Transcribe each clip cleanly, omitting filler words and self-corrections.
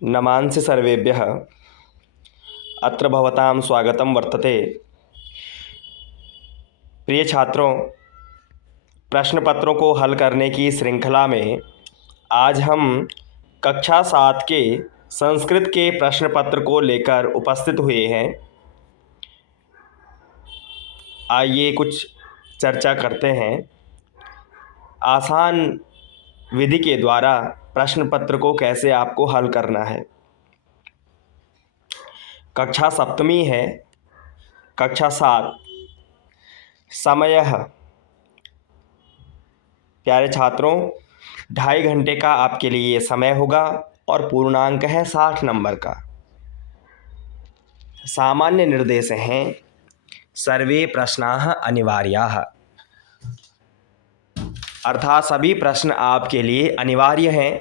नमांसि सर्वेभ्यः। अत्र भवतां स्वागतं वर्तते। प्रिय छात्रों, प्रश्न पत्रों को हल करने की श्रृंखला में आज हम कक्षा 7 के संस्कृत के प्रश्न पत्र को लेकर उपस्थित हुए हैं। आइए कुछ चर्चा करते हैं। आसान विधि के द्वारा प्रश्न पत्र को कैसे आपको हल करना है। कक्षा सप्तमी है, कक्षा 7। समय, प्यारे छात्रों, 2.5 घंटे का आपके लिए ये समय होगा और पूर्णांक है 60 नंबर का। सामान्य निर्देश हैं सर्वे प्रश्नाः अनिवार्याः, अर्थात सभी प्रश्न आपके लिए अनिवार्य हैं।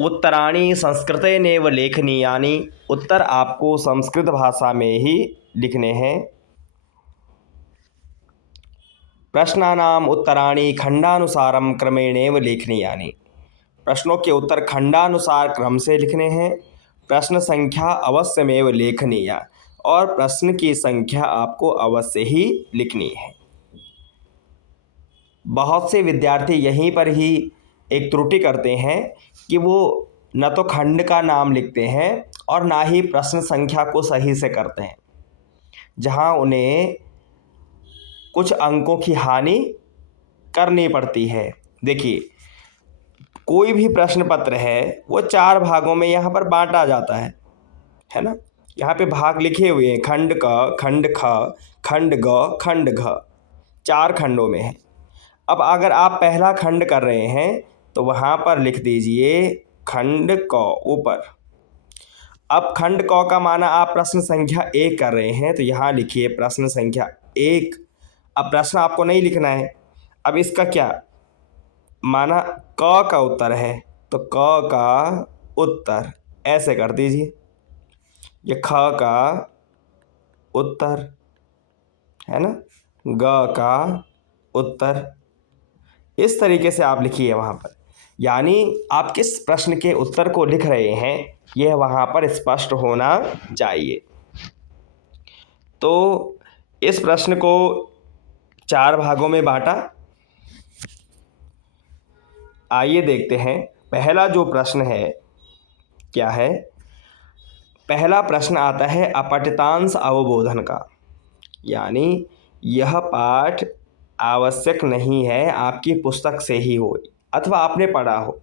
उत्तराणि संस्कृतेनैव लेखनीयानि, उत्तर आपको संस्कृत भाषा में ही लिखने हैं। प्रश्नानाम उत्तराणि खंडानुसारम क्रमेणैव लेखनीयानि, प्रश्नों के उत्तर खंडानुसार क्रम से लिखने हैं। प्रश्न संख्या अवश्यमेव लेखनीया, और प्रश्न की संख्या आपको अवश्य ही लिखनी है। बहुत से विद्यार्थी यहीं पर ही एक त्रुटि करते हैं कि वो न तो खंड का नाम लिखते हैं और ना ही प्रश्न संख्या को सही से करते हैं, जहां उन्हें कुछ अंकों की हानि करनी पड़ती है। देखिए, कोई भी प्रश्न पत्र है वो 4 भागों में यहाँ पर बांटा जाता है ना। यहाँ पे भाग लिखे हुए हैं, खंड क, खंड ख, खंड ग, खंड घ, 4 खंडों में है। अब अगर आप पहला खंड कर रहे हैं तो वहाँ पर लिख दीजिए खंड क ऊपर। अब खंड क का माना आप प्रश्न संख्या 1 कर रहे हैं तो यहाँ लिखिए प्रश्न संख्या 1। अब प्रश्न आपको नहीं लिखना है। अब इसका क्या माना, क का उत्तर है तो क का उत्तर ऐसे कर दीजिए। ये ख का उत्तर है ना, ग का उत्तर, इस तरीके से आप लिखिए वहाँ पर। यानी आप किस प्रश्न के उत्तर को लिख रहे हैं यह वहाँ पर स्पष्ट होना चाहिए। तो इस प्रश्न को 4 भागों में बांटा। आइए देखते हैं पहला जो प्रश्न है क्या है। पहला प्रश्न आता है अपठितांश अवबोधन का, यानी यह पाठ आवश्यक नहीं है आपकी पुस्तक से ही हो अथवा आपने पढ़ा हो।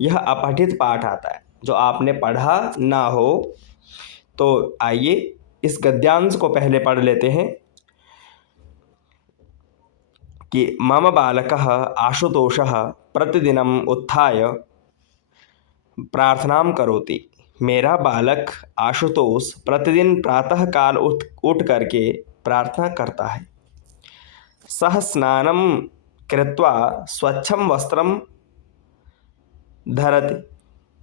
यह अपठित पाठ आता है जो आपने पढ़ा ना हो। तो आइए इस गद्यांश को पहले पढ़ लेते हैं कि मम बालकः आशुतोषः प्रतिदिनम् उत्थाय प्रार्थनां करोति। मेरा बालक आशुतोष प्रतिदिन प्रातः काल उठ करके प्रार्थना करता है। सह स्नानं कृत्वा स्वच्छं वस्त्रं धरति,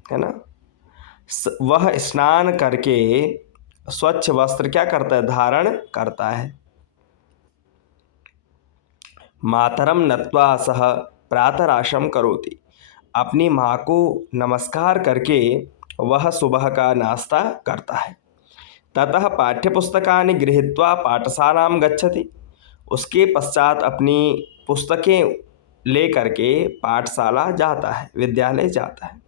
है ना। वह स्नान करके स्वच्छ वस्त्र क्या करता है, धारण करता है। मातरम नत्वा सह प्रातराशम करोति, अपनी माँ को नमस्कार करके वह सुबह का नाश्ता करता है। ततः पाठ्यपुस्तकानि गृहीत्वा पाठशालां गच्छति, उसके पश्चात अपनी पुस्तकें ले करके पाठशाला जाता है, विद्यालय जाता है।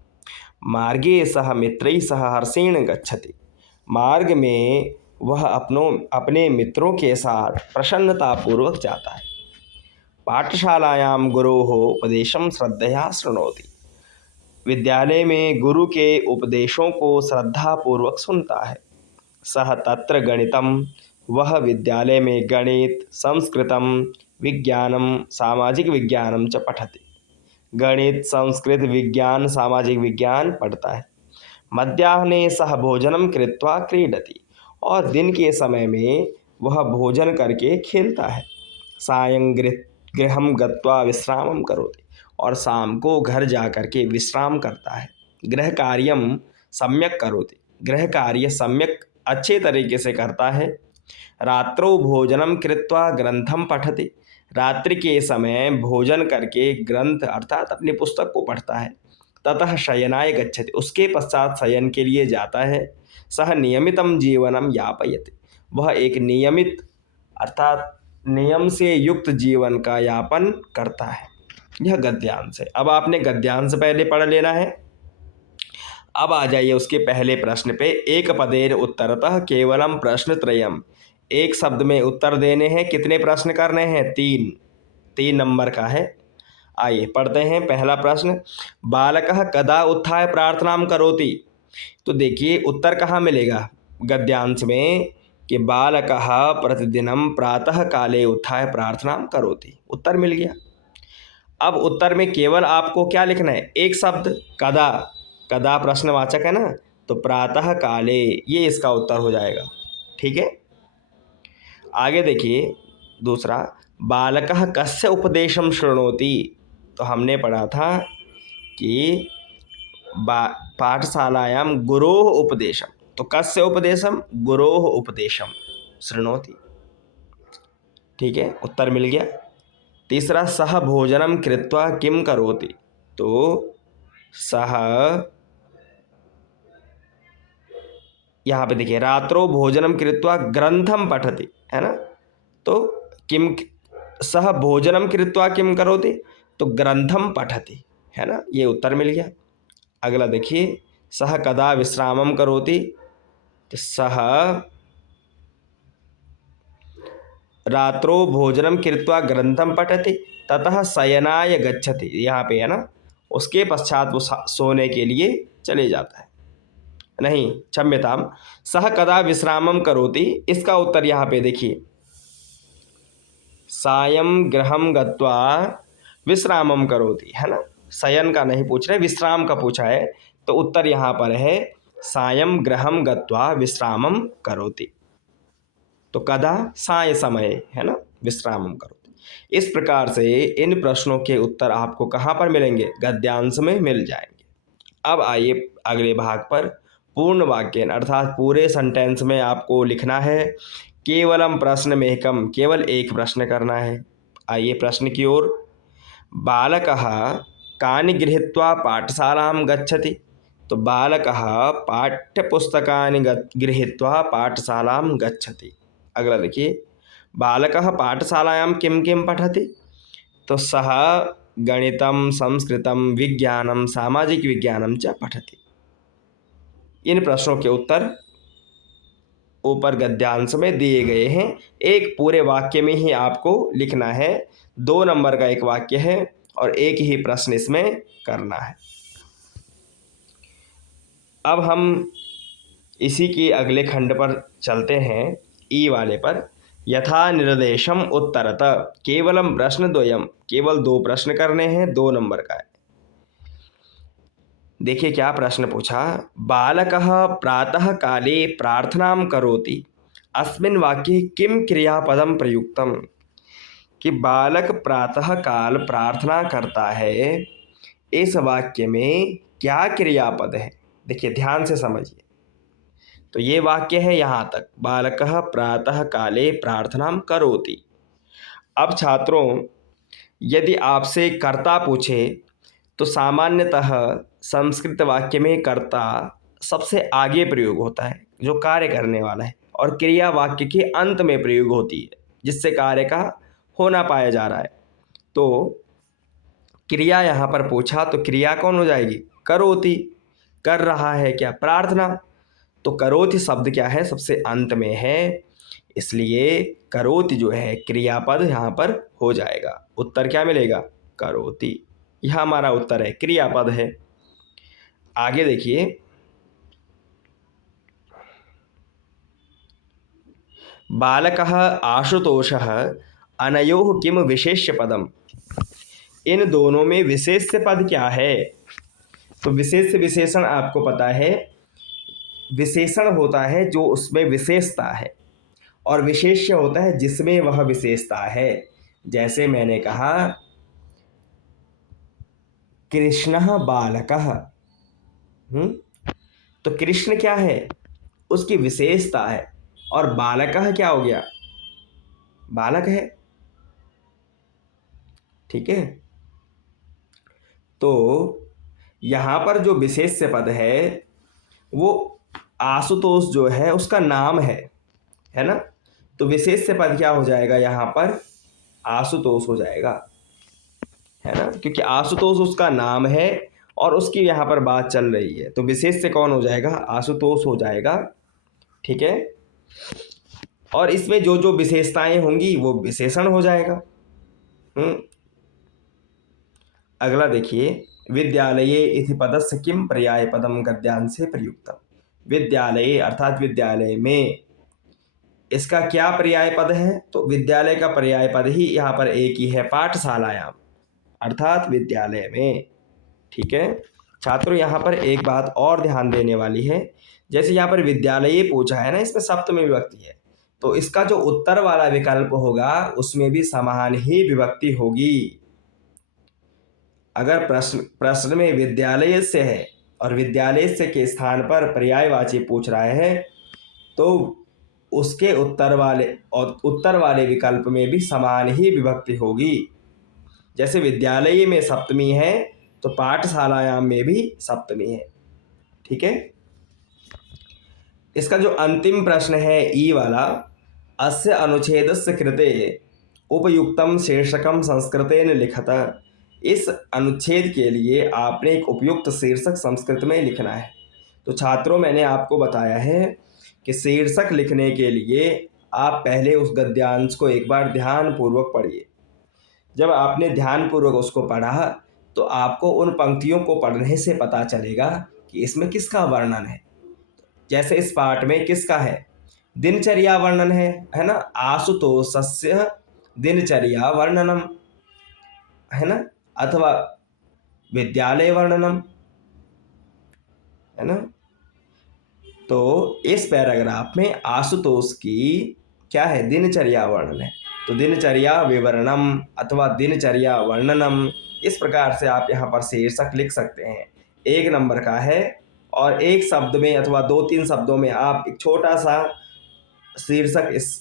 मार्गे सह मित्रैः सह हर्षेण गच्छति, मार्ग में वह अपने मित्रों के साथ प्रसन्नतापूर्वक जाता है। पाठशालायां गुरोः उपदेशं श्रद्धया शृणोति, विद्यालय में गुरु के उपदेशों को श्रद्धापूर्वक सुनता है। सह तत्र गणितम, वह विद्यालय में गणित, संस्कृतम, विज्ञानम, सामाजिक विज्ञानम च पठति, गणित, संस्कृत, विज्ञान, सामाजिक विज्ञान पढ़ता है। मध्याह्ने सह भोजनम कृत्वा क्रीडति, और दिन के समय में वह भोजन करके खेलता है। सायं गृहं गत्वा विश्रामं करोति, और शाम को घर जा कर के विश्राम करता है। गृह कार्यम सम्यक करोति, गृह कार्य सम्यक अच्छे तरीके से करता है। रात्रौ भोजनम कृत्वा ग्रंथम पठति, रात्रि के समय भोजन करके ग्रंथ अर्थात अपनी पुस्तक को पढ़ता है। ततः शयनाय गच्छति, उसके पश्चात शयन के लिए जाता है। सह नियमितम जीवनम यापयति, वह एक नियमित अर्थात नियम से युक्त जीवन का यापन करता है। यह गद्यांश है। अब आपने गद्यांश पहले पढ़ लेना है। अब आ जाइए उसके पहले प्रश्न पे। एक पदेर उत्तरतः केवलम प्रश्न त्रयम, एक शब्द में उत्तर देने हैं। कितने प्रश्न करने हैं? 3, 3 नंबर का है। आइए पढ़ते हैं पहला प्रश्न। बालकः कदा उत्थाय प्रार्थनाम करोति। तो देखिए उत्तर कहाँ मिलेगा गद्यांश में कि बालकः प्रतिदिनम प्रातः काले उत्थाय प्रार्थनाम करोति, उत्तर मिल गया। अब उत्तर में केवल आपको क्या लिखना है? एक शब्द कदा, कदा प्रश्नवाचक है ना, तो प्रातः काले ये इसका उत्तर हो जाएगा। ठीक है, आगे देखिए दूसरा, बालकः कस्य उपदेशम शृणोति। तो हमने पढ़ा था कि पाठशालायां गुरोः उपदेशम, तो कस्य उपदेशम? गुरोः उपदेशम शृणोति। ठीक है, उत्तर मिल गया। तीसरा, सह भोजनम कृत्वा किम करोति। तो सह, यहाँ पे देखिए रात्रो भोजनम कृत्वा ग्रंथम पठति, है ना। तो किम, सह भोजनम कृत्वा किम करोति, तो ग्रंथम पठति, है ना, ये उत्तर मिल गया। अगला देखिए, सह कदा विश्रामम करोति। तो सह रात्रो भोजनम कृत्वा ग्रंथम पठति ततः शयनाय गच्छति, यहाँ पे है ना, उसके पश्चात वो सोने के लिए चले जाता है। नहीं क्षम्यताम, सह कदा विश्रामम करोति, इसका उत्तर यहाँ पे देखिए, सायं गृहं गत्वा विश्रामम करोति, है ना। शयन का नहीं पूछ रहे, विश्राम का पूछा है, तो उत्तर यहाँ पर है सायं गृहं गत्वा विश्रामम करोति। तो कदा, साय समय, है ना, विश्रामम करोति। इस प्रकार से इन प्रश्नों के उत्तर आपको कहाँ पर मिलेंगे? गद्यांश में मिल जाएंगे। अब आइए अगले भाग पर। पूर्ण वाक्य अर्थात पूरे सेंटेंस में आपको लिखना है केवलम प्रश्न में एकम, केवल एक प्रश्न करना है। आइए प्रश्न की ओर। बालकः कानि गृहीत्वा पाठशालां गच्छति। तो बालकः पाठ्यपुस्तकानि गृहीत्वा पाठशालां गच्छति। अगला देखिए, बालकः पाठशालायां किं किं पठति। तो सः गणितं संस्कृतं विज्ञानं सामाजिक विज्ञानं च पठति। इन प्रश्नों के उत्तर ऊपर गद्यांश में दिए गए हैं। एक पूरे वाक्य में ही आपको लिखना है। 2 नंबर का एक वाक्य है और एक ही प्रश्न इसमें करना है। अब हम इसी के अगले खंड पर चलते हैं, ई वाले पर। यथा निर्देशम उत्तरत, केवलम प्रश्न द्वयम, केवल 2 प्रश्न करने हैं, 2 नंबर का है। देखिए क्या प्रश्न पूछा। बालकः प्रातः काले प्रार्थनां करोति, अस्मिन् वाक्ये किम क्रियापदम प्रयुक्तम। कि बालक प्रातः काल प्रार्थना करता है, इस वाक्य में क्या क्रियापद है? देखिए ध्यान से समझिए। तो ये वाक्य है यहाँ तक, बालकः प्रातः काले प्रार्थनां करोति। अब छात्रों, यदि आपसे कर्ता पूछे तो सामान्यतः संस्कृत वाक्य में कर्ता सबसे आगे प्रयोग होता है, जो कार्य करने वाला है, और क्रिया वाक्य के अंत में प्रयोग होती है, जिससे कार्य का होना पाया जा रहा है। तो क्रिया यहाँ पर पूछा तो क्रिया कौन हो जाएगी? करोति, कर रहा है क्या? प्रार्थना। तो करोति शब्द क्या है? सबसे अंत में है, इसलिए करोति जो है क्रियापद यहाँ पर हो जाएगा। उत्तर क्या मिलेगा? करोति। यह हमारा उत्तर है, क्रियापद है। आगे देखिए, बालकः आशुतोषः अनयोः किम विशेष्य पदम। इन दोनों में विशेष्य पद क्या है? तो विशेष्य विशेषण आपको पता है, विशेषण होता है जो उसमें विशेषता है, और विशेष्य होता है जिसमें वह विशेषता है। जैसे मैंने कहा कृष्णः बालकः, तो कृष्ण क्या है? उसकी विशेषता है, और बालकः क्या हो गया? बालक है। ठीक है, तो यहाँ पर जो विशेष्य पद है वो आशुतोष जो है उसका नाम है ना। तो विशेष्य पद क्या हो जाएगा यहाँ पर, आशुतोष हो जाएगा, है ना, क्योंकि आशुतोष उसका नाम है और उसकी यहाँ पर बात चल रही है। तो विशेष्य कौन हो जाएगा, आशुतोष हो जाएगा। ठीक है, और इसमें जो जो विशेषताएं होंगी वो विशेषण हो जाएगा। अगला देखिए, विद्यालये इति पदस्य किम पर्याय पदम गद्यांशे प्रयुक्तम। विद्यालये अर्थात विद्यालय में, इसका क्या पर्याय पद है, तो विद्यालय का पर्याय पद ही यहाँ पर एक ही है, पाठशालायाम अर्थात विद्यालय में। ठीक है छात्रों, यहाँ पर एक बात और ध्यान देने वाली है, जैसे यहाँ पर विद्यालय पूछा है ना, इसमें सप्तमी विभक्ति है, तो इसका जो उत्तर वाला विकल्प होगा उसमें भी समान ही विभक्ति होगी। अगर प्रश्न में विद्यालय से है और विद्यालय से के स्थान पर पर्यायवाची पूछ रहा है तो उसके उत्तर वाले विकल्प में भी समान ही विभक्ति होगी। जैसे विद्यालय में सप्तमी है तो पाठशालायाम में भी सप्तमी है। ठीक है, इसका जो अंतिम प्रश्न है ई वाला, अस्य अनुच्छेदस्य कृते उपयुक्तम शीर्षकम संस्कृतेन लिखत। इस अनुच्छेद के लिए आपने एक उपयुक्त शीर्षक संस्कृत में लिखना है। तो छात्रों, मैंने आपको बताया है कि शीर्षक लिखने के लिए आप पहले उस गद्यांश को एक बार ध्यानपूर्वक पढ़िए। जब आपने ध्यानपूर्वक उसको पढ़ा तो आपको उन पंक्तियों को पढ़ने से पता चलेगा कि इसमें किसका वर्णन है। जैसे इस पाठ में किसका है, दिनचर्या वर्णन है ना, आशुतोषस्य दिनचर्या वर्णनम, है ना, अथवा विद्यालय वर्णनम, है ना। तो इस पैराग्राफ में आशुतोष की क्या है, दिनचर्या वर्णन है, तो दिनचर्या विवरणम अथवा दिनचर्या वर्णनम, इस प्रकार से आप यहाँ पर शीर्षक लिख सकते हैं। 1 नंबर का है और एक शब्द में अथवा 2-3 शब्दों में आप एक छोटा सा शीर्षक इस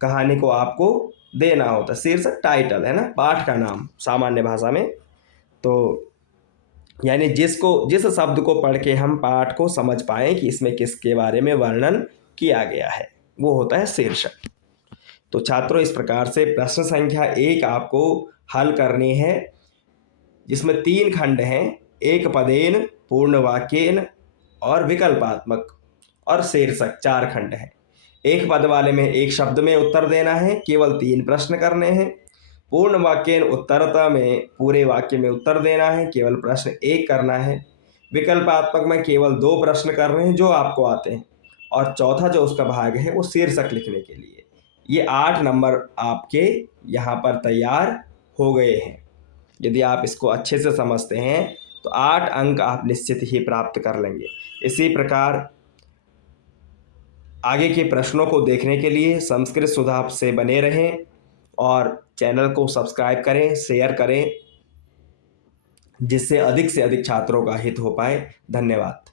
कहानी को आपको देना होता। शीर्षक टाइटल है ना, पाठ का नाम सामान्य भाषा में। तो यानी जिस शब्द को पढ़ के हम पाठ को समझ पाएँ कि इसमें किसके बारे में वर्णन किया गया है, वो होता है शीर्षक। तो छात्रों, इस प्रकार से प्रश्न संख्या 1 आपको हल करनी है, जिसमें 3 खंड हैं, एक पदेन, पूर्ण वाक्येन और विकल्पात्मक, और शीर्षक 4 खंड हैं। एक पद वाले में एक शब्द में उत्तर देना है, केवल 3 प्रश्न करने हैं। पूर्ण वाक्येन उत्तरता में पूरे वाक्य में उत्तर देना है, केवल प्रश्न 1 करना है। विकल्पात्मक में केवल 2 प्रश्न करने हैं जो आपको आते हैं, और चौथा जो उसका भाग है वो शीर्षक लिखने के लिए। ये 8 नंबर आपके यहाँ पर तैयार हो गए हैं। यदि आप इसको अच्छे से समझते हैं तो 8 अंक आप निश्चित ही प्राप्त कर लेंगे। इसी प्रकार आगे के प्रश्नों को देखने के लिए संस्कृत सुधा से बने रहें और चैनल को सब्सक्राइब करें, शेयर करें, जिससे अधिक से अधिक छात्रों का हित हो पाए। धन्यवाद।